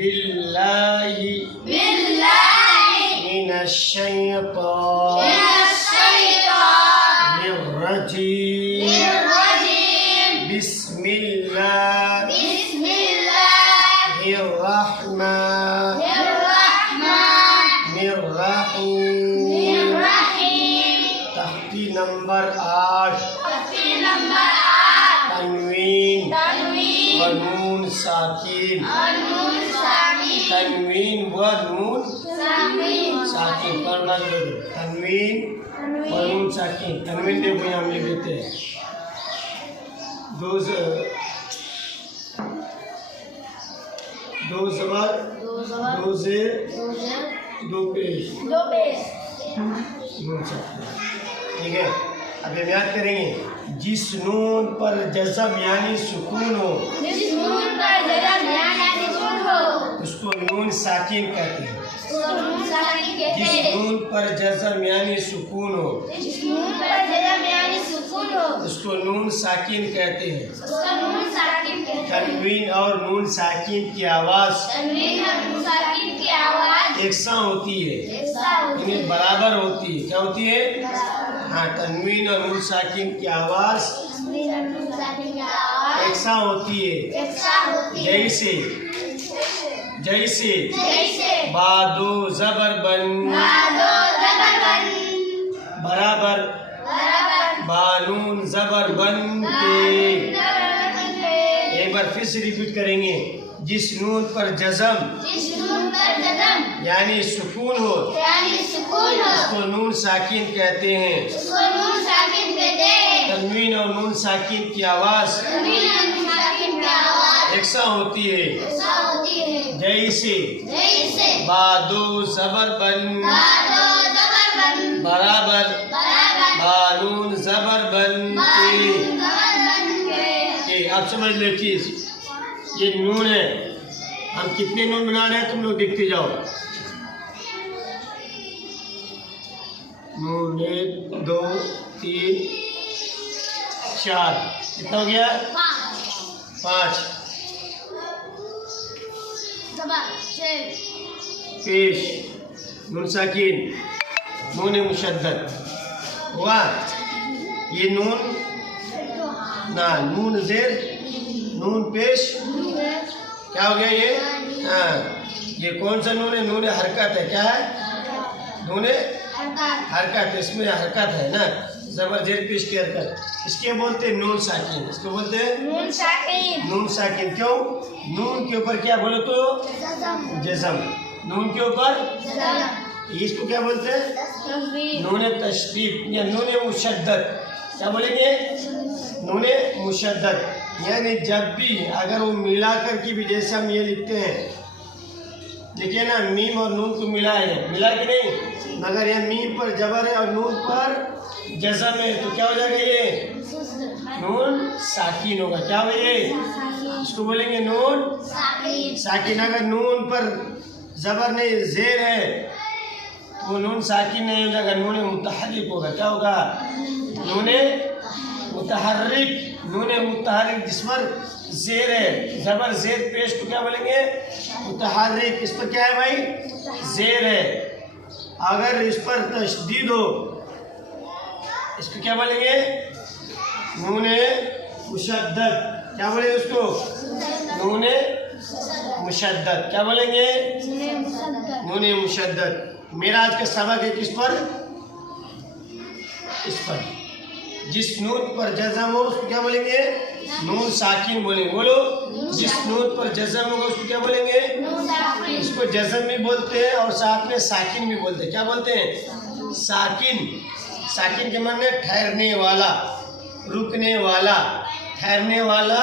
बिल्लाहि मिनश्शैतानिर्रजीम बिस्मिल्लाहिर्रहमानिर्रहीम। तख्ती नंबर 8 तनवीन व नून साकिन। तनवीन व नून साकिन पढ़ना जरूरी। तनवीन व नून साकिन। तनवीन देखो यहाँ हम लिख देते हैं दो ज़बर दो ज़ेर दो पेश नून साकिन। ठीक है, अब हम याद करेंगे जिस नून पर जज़म यानी सुकून हो उसको नून साकिन कहते हैं। जिस नून पर जज़म यानी सुकून हो उसको नून साकिन कहते हैं। तनवीन और नून साकिन की आवाज़ एकसा होती है, इन्हें बराबर होती है। क्या होती है? हाँ, तनवीन और नून साकिन की आवाज़ एकसा होती है। जैसे जैसे बादो ज़बर बन बराबर बानून ज़बर बन के। एक बार फिर से रिपीट करेंगे। जिस नून पर जज़म यानी सुकून हो उसको नून साकिन कहते हैं। तनवीन और नून साकिन की आवाज़ एकसा होती है। जैसे बादो ज़बर बन बराबर बानून ज़बर बन के। आप समझ लो चीज़, ये नून है। हम कितने नून बना रहे हैं तुम लोग देखते जाओ। नून 1 2 3 4 कितना हो गया? 5 पेश नून साकिन नून मुशद्दद हुआ। ये नून ना नून ज़ेर नून पेश क्या हो गया ये? हाँ, ये कौन सा नून है? नून हरकत है। क्या है? नून हरकत। इसमें हरकत है ना, ज़बर ज़ेर पेश की हरकत। इसके बोलते हैं नून साकिन। इसको बोलते हैं नून साकिन। क्यों? नून के ऊपर क्या बोलो तो जज़म। नून के ऊपर इसको क्या बोलते हैं? नून तशदीद या नून मुशद्दद। क्या बोलेंगे? नून मुशद्दद। यानी जब भी अगर वो मिला कर के भी, जैसे हम ये लिखते हैं, देखिए ना, मीम और नून को मिला है, मिला कि नहीं? मगर ये मीम पर जबर है और नून पर जज़म है, तो क्या हो जाएगा? ये नून साकिन होगा। क्या होगा ये? इसको बोलेंगे नून साकिन। अगर नून पर जबर नहीं ज़ेर है तो नून साकिन नहीं हो जाएगा, नून मुतहर्रिक होगा। क्या होगा? नून मुतहर्रिक। नून मुतहर्रिक जिस पर ज़ेर है, ज़बर ज़ेर पेश को क्या बोलेंगे? मुतहर्रिक। इस पर क्या है भाई? ज़ेर है। अगर इस पर तशदीद हो इसको क्या बोलेंगे? नून मुशद्दद। क्या बोलेंगे उसको? नून मुशद्दद। क्या बोलेंगे? नून मुशद्दद। मेरा आज का सबक है किस पर? इस पर। जिस नून पर जज़म हो उसको क्या बोलेंगे? नून साकिन बोलेंगे। बोलो। जिस नून पर जज़म होगा उसको क्या बोलेंगे? इसको जज़म भी बोलते हैं और साथ में साकिन भी बोलते हैं। क्या बोलते हैं? साकिन। साकिन के माने ठहरने वाला, रुकने वाला। ठहरने वाला,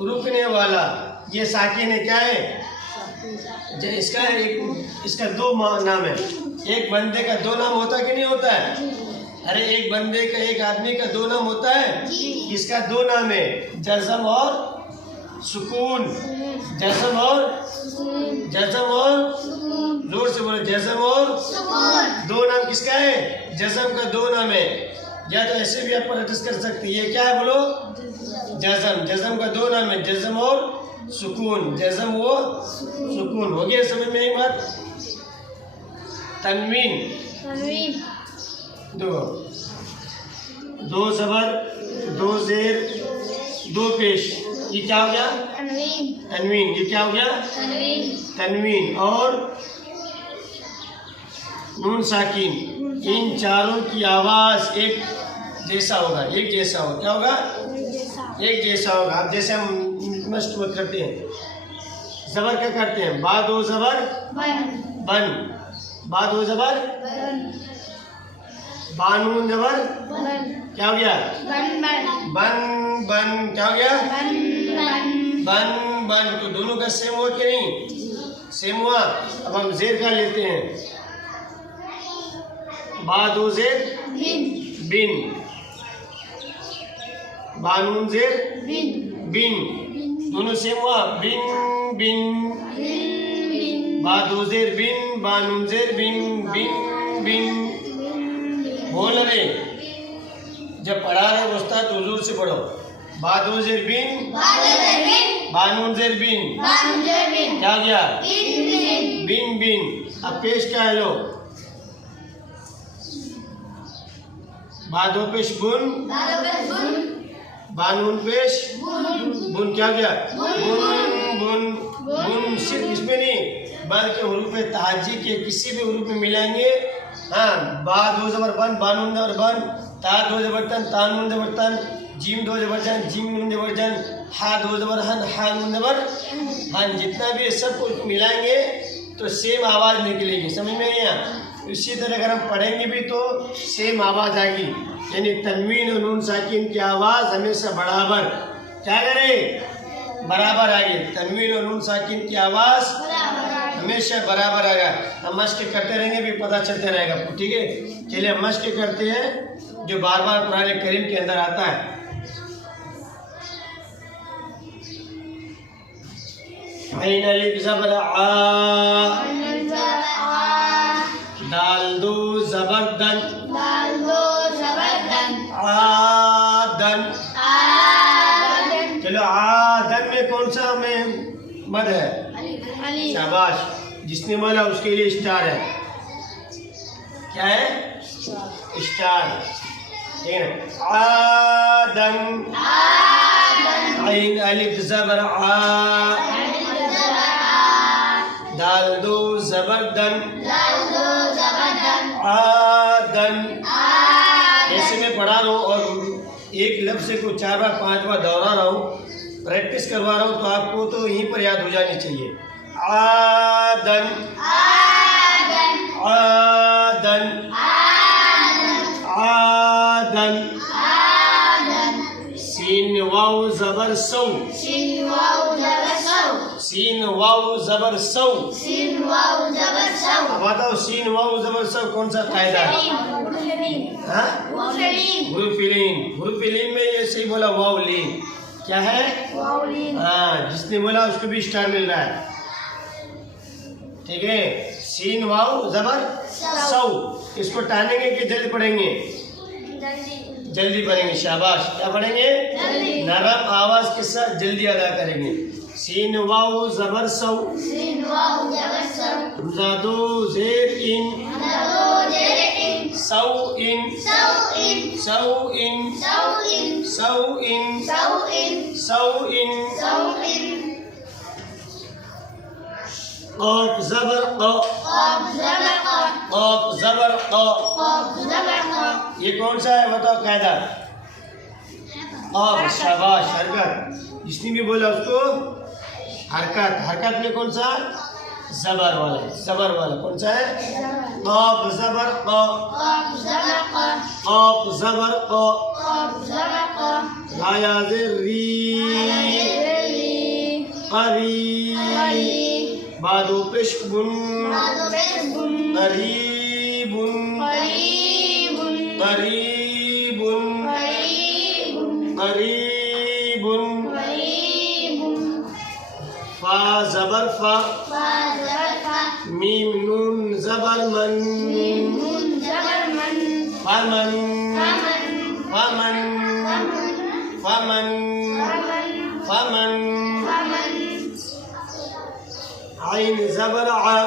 रुकने वाला, ये साकिन है। क्या है? इसका दो नाम है। एक बंदे का दो नाम होता कि नहीं होता है? अरे एक बंदे का, एक आदमी का दो नाम होता है। इसका दो नाम है, जज़म और सुकून। जज़म और जोर से बोलो, जज़म और दो नाम किसका है? जज़म का दो नाम है। या तो ऐसे भी आप एडजस्ट कर सकते हैं। ये क्या है बोलो? जज़म। जज़म का दो नाम है, जज़म और सुकून, जज़म वो सुकून। हो गया समझ में एक बात। तनवीन, तनवीन, दो ज़बर, दो ज़ेर, दो पेश, ये क्या हो गया? तनवीन, तनवीन। ये क्या हो गया? तनवीन, तनवीन। और नून साकिन, इन चारों की आवाज़ एक जैसा होगा, एक जैसा होगा। क्या होगा? एक जैसा होगा। अब जैसे हम मस्ट में करते हैं, ज़बर क्या करते हैं? बा दो ज़बर बन, बन, बा दो ज़बर बन, बानून ज़बर, बन, क्या हो गया? बन, बन, बन बन, क्या हो गया? बन, बन, बन बन। तो दोनों का सेम हुआ कि नहीं? सेम हुआ। अब हम ज़ेर का लेते हैं, बा दो ज़ेर बिन, बिन, बानून ज़ेर बिन, बिन, दोनों सेम हुआ। बिन बिन, बिन, बिन, बा दो ज़ेर बिन, बानून ज़ेर बिन, बिन बिन। बोल रहे जब पढ़ा रहे उस्ताद तो हुजूर से पढ़ो। बा दो ज़ेर बिन, बानून ज़ेर बिन, क्या हो गया? बिन बिन। अब पेश क्या है लो? बा दो पेश बुन, बानून पेश बुन, क्या हो गया? बुन बुन बुन। सिर्फ इसमें नहीं बल्कि हुरूफ तहाजी के किसी भी हुरूफ में मिलाएंगे। हाँ, बा दो ज़बर बन, बानून ज़बर बन, ता दो ज़बर तन, तानून ज़बर तन, जीम दो ज़बर जन, जीम नून ज़बर जन, हा दो ज़बर हन, हा नून ज़बर हन। जितना भी सब कुछ मिलाएंगे तो सेम आवाज़ निकलेगी। समझ में आया? इसी तरह अगर हम पढ़ेंगे भी तो सेम आवाज़ आएगी। यानी तनवीन और नून साकिन की आवाज़ हमेशा बराबर क्या करे? बराबर आएगी। तनवीन और नून साकिन की आवाज़ हमेशा बराबर आएगा। हम मश्क करते रहेंगे भी पता चलते रहेगा। ठीक है, चलिए हम मश्क करते हैं जो बार बार कुरान करीम के अंदर आता है। ऐन अलिफ ज़बर आ, दाल दो ज़बर दन, आदन। चलो आदन में कौन सा हमें मद है? शाबाश, जिसने बोला उसके लिए स्टार है। क्या है? स्टार। ठीक है। आदन, ऐन अलिफ ज़बर आ, दाल दो ज़बर दन, आदन। ऐसे में पढ़ा रहा हूँ और एक लफ्ज़ को 4 बार 5 बार दोहरा रहा हूँ, प्रैक्टिस करवा रहा हूँ, तो आपको तो यहीं पर याद हो जानी चाहिए। आदन, आदन, आदन। सीन वाव ज़बर सौ, सीन वाव ज़बर सौ। अब बताओ सीन वाव ज़बर सौ कौन सा कायदा है? हाँ? हुरूफ लीन में ये सही बोला, वाव लीन। क्या है? हाँ, जिसने बोला उसको भी स्टार मिल रहा है। ठीक है, सीन वाव ज़बर सौ। इसको टानेंगे कि जल्दी पढ़ेंगे? जल्दी पढ़ेंगे। शाबाश, क्या पढ़ेंगे? नरम आवाज के साथ जल्दी अदा करेंगे। सीन वाव ज़बर सौ, ज़ादो ज़ेर इन, सौ इन, सौ इन, सौ इन, सौ इन। क़ाफ ज़बर क़ा, क़ाफ ज़बर क़ा। ये कौन सा है बताओ कायदा? क़ाफ। शाबाश, हरकत। जिसने भी बोला उसको हरकत। हरकत में कौन सा? ज़बर वाला, ज़बर वाला कौन सा है? क़ाफ ज़बर क़ा, क़ाफ ज़बर क़ा। राया ज़ेर री, क़री। बादो पेश बुन, करीबुन, करीबुन, करीबुन। फा ज़बर फा, मीम नून ज़बर मन, फमन, फमन, फमन, फमन। आइन ज़बर आ,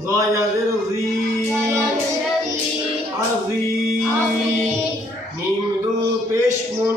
ज़ा या ज़ेर ज़ी, अज़ी, मीम दो पेश मुन,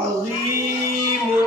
अज़ीमुन,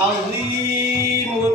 अज़ीमुन,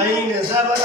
आइन ज़बर आ,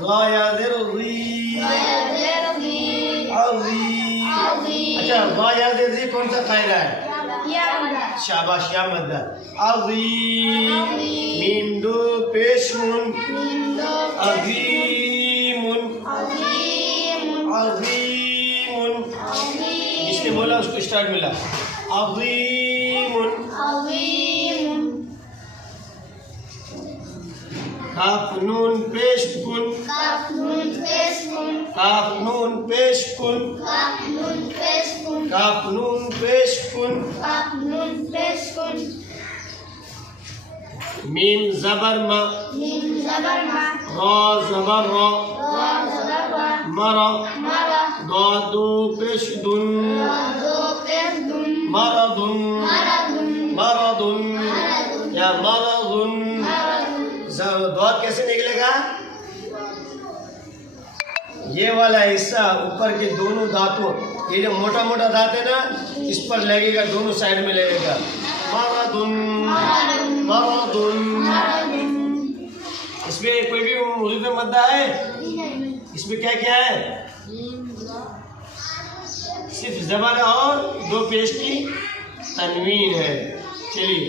ज़ा या ज़ेर ज़ी, अज़ी। अच्छा, ज़ा या ज़ेर ज़ी कौन सा कायदा है? शाबाश, या मद्दा। अज़ीम, मीम दो पेश मुन, अज़ीमुन, अज़ीमुन। जिसने बोला उसको स्टार्ट मिला। अज़ीमुन, काफ नून पेश कुन, काफ नून पेश कुन, काफ नून पेश कुन। मीम ज़बर मा, रा ज़बर रा, मरा, दादो पेश दुन, मरदुन, मरदुन या मरदुन। द्वार कैसे निकलेगा? ये वाला हिस्सा ऊपर के दोनों दांतों, ये जो मोटा मोटा दांत है ना, इस पर लगेगा, दोनों साइड में लगेगा। मरदुन, मरदुन। इसमें कोई भी मुज़ीद मद्दा है? इसमें क्या क्या है? सिर्फ ज़बर और दो पेश की तनवीन है। चलिए,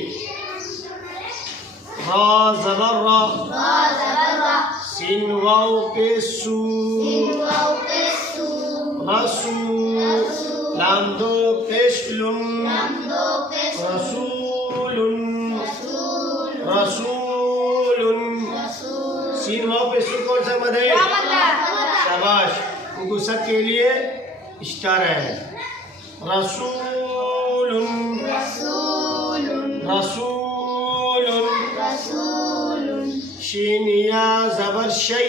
रा ज़बर रा, सीन वाव पेश सू, रसू, लाम दो पेश लुन, रसूलुन, रसूलुन। सीन वाव पेश सू कौन सा मद है? शाबाश, उनको सब के लिए स्टार है। रसूलुन, रसूलुन। शीन या ज़बर शै,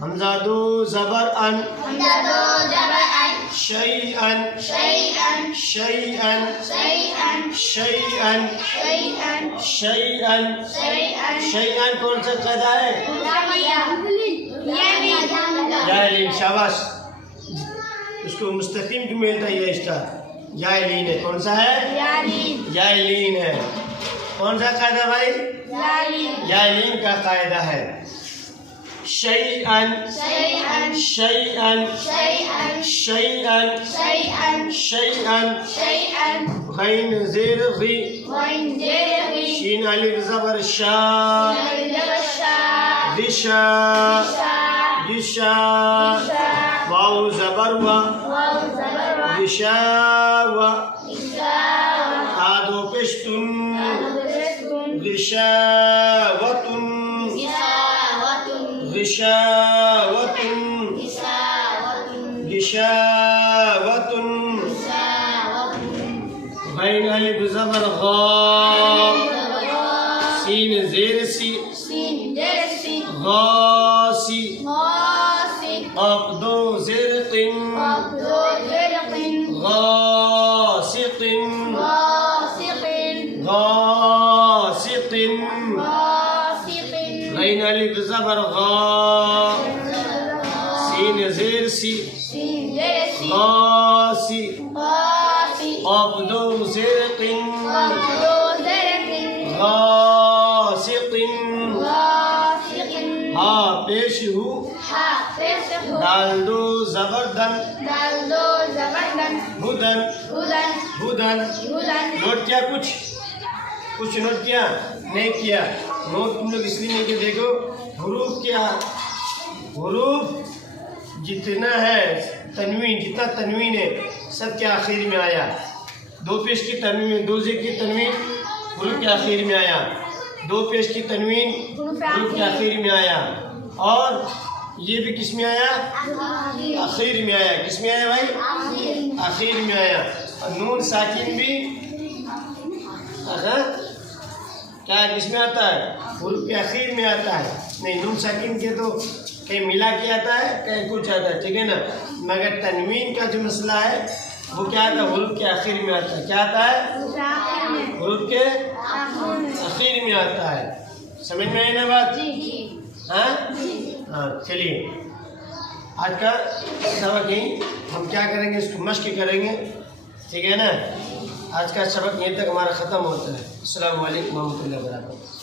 हमज़ा दो ज़बर अन, शैअन, शैअन, शैअन, शैअन। शैअन कौन सा कायदा है? यालीन। शाबाश, उसको मुस्तकीम क्यों मिलता है? ये स्टार यालीन है। कौन सा है? यालीन है। कौन सा कायदा भाई? यालीन का कायदा है। शैअन, शैअन, शैअन, शैअन। गैन ज़ेर ग़ी, शीन अलिफ ज़बर शा, दिशा, दिशा। वाव ज़बर वा, दिशावा, ता दो पेश तुन, दिशावतुन, दिशावतुन, दिशावतुन। गैन अलिफ ज़बर ग़ा, सीन ज़ेर सी, गासी, क़ाफ़ दो ज़ेर क़िन, गासिक़िन, गासिक़िन। गैन अलिफ ज़बर ग़ा, सीन ज़ेर सी, गासी, क़ाफ़ दो ज़ेर क़िन, गासिक़िन। हा पेश हु, दाल दो ज़बर दन, हुदन, हुदन। नोट किया? कुछ नोट किया? नहीं किया। नोट तुम लोग इसलिए नहीं किया, देखो हुरूफ जितना है तनवीन, जितना तनवीन है सब के आखिर में आया। दो पेश की तनवीन, दो ज़ेर की तनवीन हुरूफ के आखिर में आया। दो पेश की तनवीन हुरूफ के आखिर में आया। और ये भी किस में आया? आखिर में आया। किस में आया भाई? आखिर में आया। और नून साकिन भी क्या किस में आता है? हुरूफ के आखिर में आता है। नहीं, नून साकिन के तो कहीं मिला के आता है, कहीं कुछ आता है, ठीक है ना। मगर तनवीन का जो मसला है वो क्या आता है? हुरूफ के आखिर में आता है। क्या आता है? हुरूफ के आखिर में आता है। समझ में आई ना बात? हाँ हाँ, चलिए आज का सबक यहीं हम क्या करेंगे, इसको मश्क करेंगे, ठीक है ना। आज का सबक यहीं तक हमारा ख़त्म होता है। अस्सलामु अलैकुम व रहमतुल्लाहि व बरकातहू।